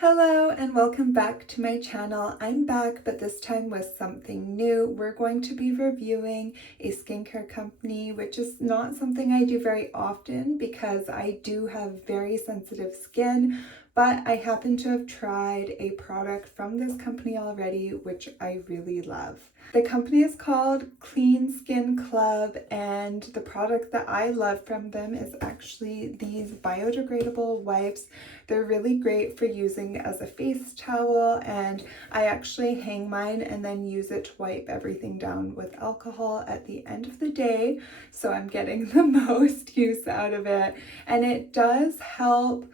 Hello and welcome back to my channel. I'm back, but this time with something new. We're going to be reviewing a skincare company, which is not something I do very often because I do have very sensitive skin, but I happen to have tried a product from this company already, which I really love. The company is called Clean Skin Club, and the product that I love from them is actually these biodegradable wipes. They're really great for using as a face towel, and I actually hang mine and then use it to wipe everything down with alcohol at the end of the day, so I'm getting the most use out of it. And it does help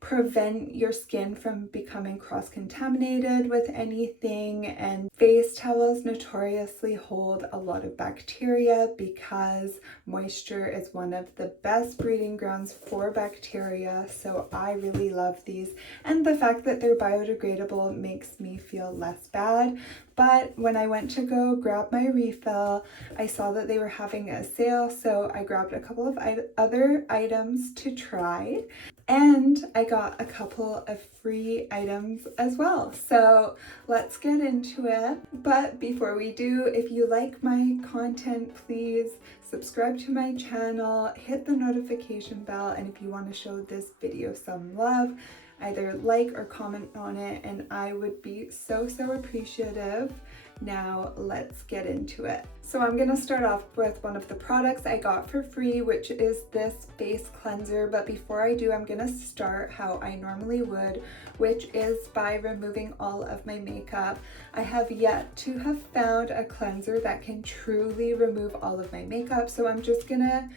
prevent your skin from becoming cross-contaminated with anything, and face towels notoriously hold a lot of bacteria because moisture is one of the best breeding grounds for bacteria, so I really love these, and the fact that they're biodegradable makes me feel less bad. But when I went to go grab my refill, I saw that they were having a sale, so I grabbed a couple of other items to try. And I got a couple of free items as well. So let's get into it. But before we do, if you like my content, please subscribe to my channel, hit the notification bell, and if you want to show this video some love, either like or comment on it, and I would be so appreciative. Now let's get into it. So I'm gonna start off with one of the products I got for free, which is this face cleanser. But before I do, I'm gonna start how I normally would, which is by removing all of my makeup. I have yet to have found a cleanser that can truly remove all of my makeup, so I'm just gonna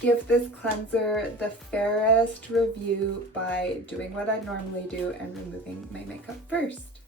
give this cleanser the fairest review by doing what I normally do and removing my makeup first.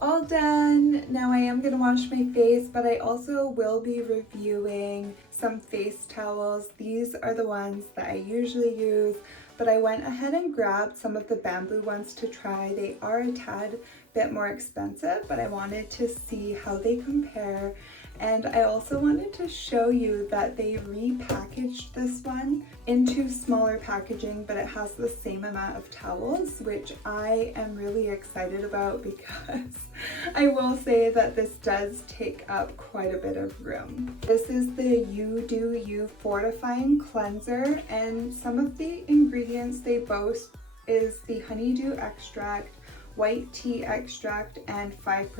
All done. Now I am going to wash my face, but I also will be reviewing some face towels. These are the ones that I usually use, but I went ahead and grabbed some of the bamboo ones to try. They are a tad bit more expensive, but I wanted to see how they compare. And I also wanted to show you that they repackaged this one into smaller packaging, but it has the same amount of towels, which I am really excited about because I will say that this does take up quite a bit of room. This is the You Do You Fortifying Cleanser, and some of the ingredients they boast is the honeydew extract, white tea extract, and 5%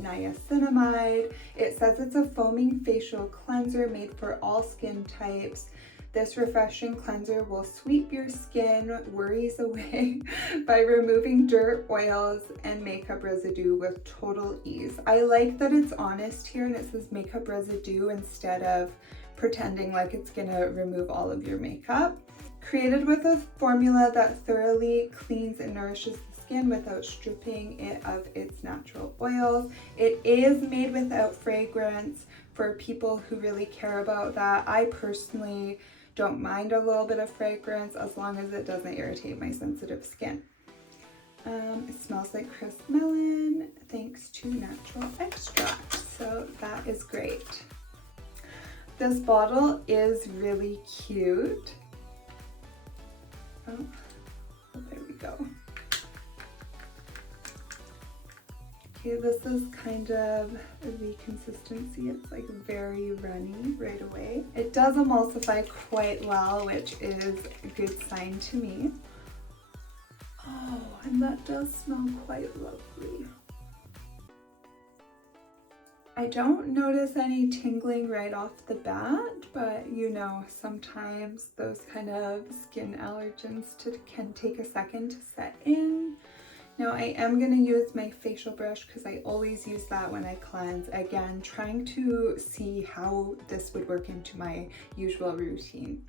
niacinamide. It says it's a foaming facial cleanser made for all skin types. This refreshing cleanser will sweep your skin worries away by removing dirt, oils, and makeup residue with total ease. I like that it's honest here and it says makeup residue instead of pretending like it's gonna remove all of your makeup. Created with a formula that thoroughly cleans and nourishes the skin without stripping it of its natural oils. It is made without fragrance for people who really care about that. I personally don't mind a little bit of fragrance as long as it doesn't irritate my sensitive skin. It smells like crisp melon thanks to natural extract, so that is great. This bottle is really cute. Oh, there we go. Okay, this is kind of the consistency. It's like very runny right away. It does emulsify quite well, which is a good sign to me. Oh, and that does smell quite lovely. I don't notice any tingling right off the bat, but you know, sometimes those kind of skin allergens can take a second to set in. Now I am going to use my facial brush because I always use that when I cleanse. Again, trying to see how this would work into my usual routine.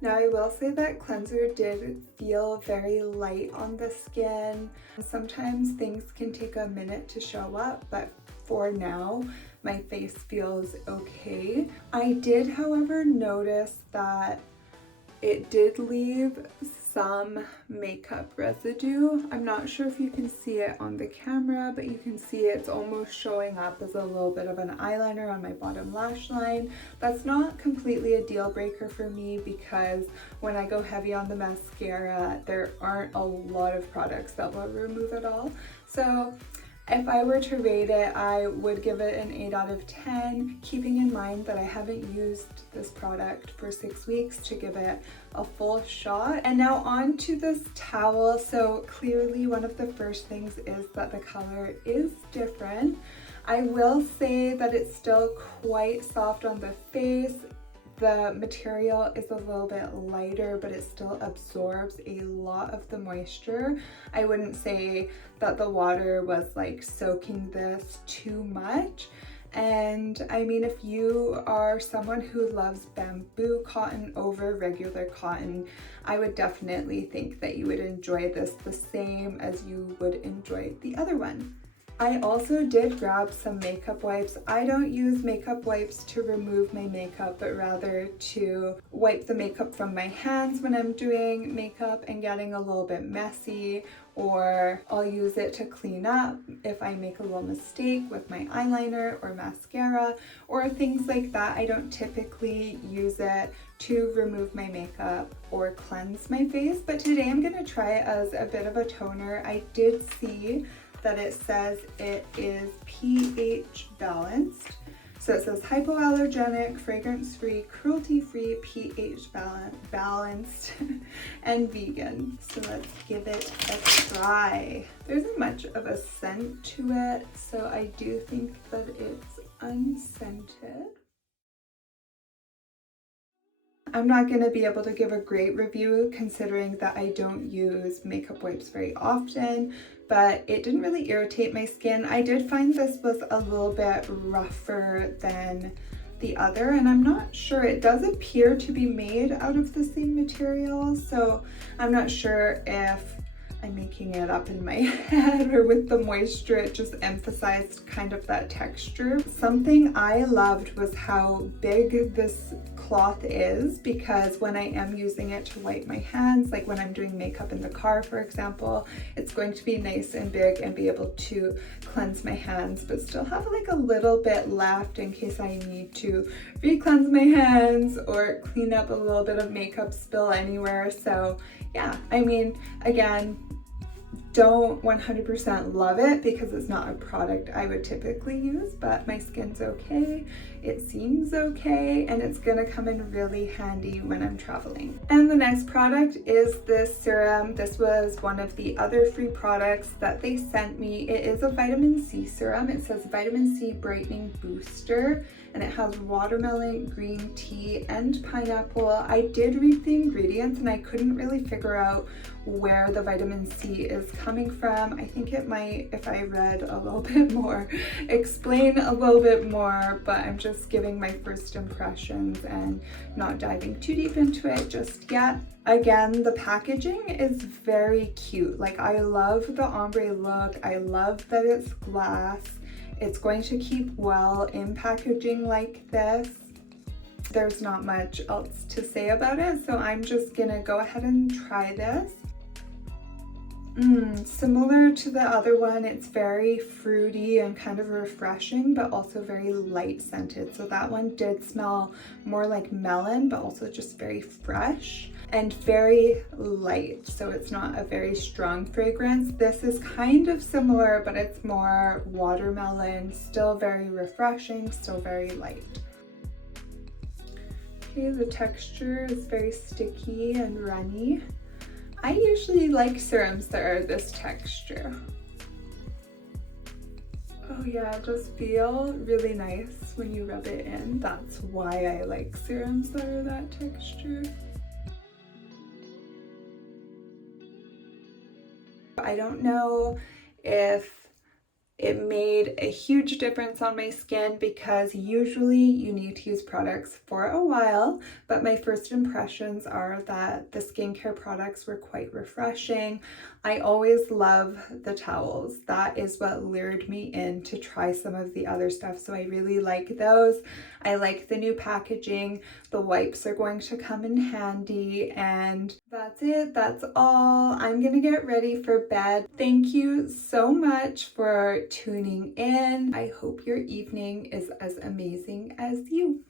Now I will say that cleanser did feel very light on the skin. Sometimes things can take a minute to show up, but for now, my face feels okay. I did, however, notice that it did leave some makeup residue. I'm not sure if you can see it on the camera, but you can see it's almost showing up as a little bit of an eyeliner on my bottom lash line. That's not completely a deal breaker for me because when I go heavy on the mascara, there aren't a lot of products that will remove it all. So if I were to rate it, I would give it an 8 out of 10, keeping in mind that I haven't used this product for 6 weeks to give it a full shot. And now on to this towel. So clearly one of the first things is that the color is different. I will say that it's still quite soft on the face. The material is a little bit lighter, but it still absorbs a lot of the moisture. I wouldn't say that the water was like soaking this too much. And I mean, if you are someone who loves bamboo cotton over regular cotton, I would definitely think that you would enjoy this the same as you would enjoy the other one. I also did grab some makeup wipes. I don't use makeup wipes to remove my makeup, but rather to wipe the makeup from my hands when I'm doing makeup and getting a little bit messy, or I'll use it to clean up if I make a little mistake with my eyeliner or mascara or things like that. I don't typically use it to remove my makeup or cleanse my face, but today I'm gonna try it as a bit of a toner. I did see that it says it is pH balanced. So it says hypoallergenic, fragrance-free, cruelty-free, pH balanced, and vegan. So let's give it a try. There isn't much of a scent to it, so I do think that it's unscented. I'm not going to be able to give a great review considering that I don't use makeup wipes very often, but it didn't really irritate my skin. I did find this was a little bit rougher than the other, and I'm not sure. It does appear to be made out of the same material, so I'm not sure if I'm making it up in my head or with the moisture, it just emphasized kind of that texture. Something I loved was how big this cloth is, because when I am using it to wipe my hands, like when I'm doing makeup in the car, for example, it's going to be nice and big and be able to cleanse my hands, but still have like a little bit left in case I need to re-cleanse my hands or clean up a little bit of makeup spill anywhere. So yeah, I mean, again, don't 100% love it because it's not a product I would typically use, but my skin's okay, it seems okay, and it's gonna come in really handy when I'm traveling. And the next product is this serum. This was one of the other free products that they sent me. It is a vitamin C serum. It says vitamin C brightening booster, and it has watermelon, green tea, and pineapple. I did read the ingredients and I couldn't really figure out where the vitamin C is coming from. I think it might, if I read a little bit more, explain a little bit more, but I'm just giving my first impressions and not diving too deep into it just yet. Again, the packaging is very cute. Like, I love the ombre look. I love that it's glass. It's going to keep well in packaging like this. There's not much else to say about it, so I'm just gonna go ahead and try this. Similar to the other one, it's very fruity and kind of refreshing, but also very light scented. So that one did smell more like melon, but also just very fresh and very light. So it's not a very strong fragrance. This is kind of similar, but it's more watermelon, still very refreshing, still very light. Okay, the texture is very sticky and runny. I usually like serums that are this texture. Oh yeah, it does feel really nice when you rub it in. That's why I like serums that are that texture. I don't know if it made a huge difference on my skin because usually you need to use products for a while, but my first impressions are that the skincare products were quite refreshing. I always love the towels. That is what lured me in to try some of the other stuff. So I really like those. I like the new packaging. The wipes are going to come in handy, and that's it. That's all. I'm gonna get ready for bed. Thank you so much for tuning in. I hope your evening is as amazing as you.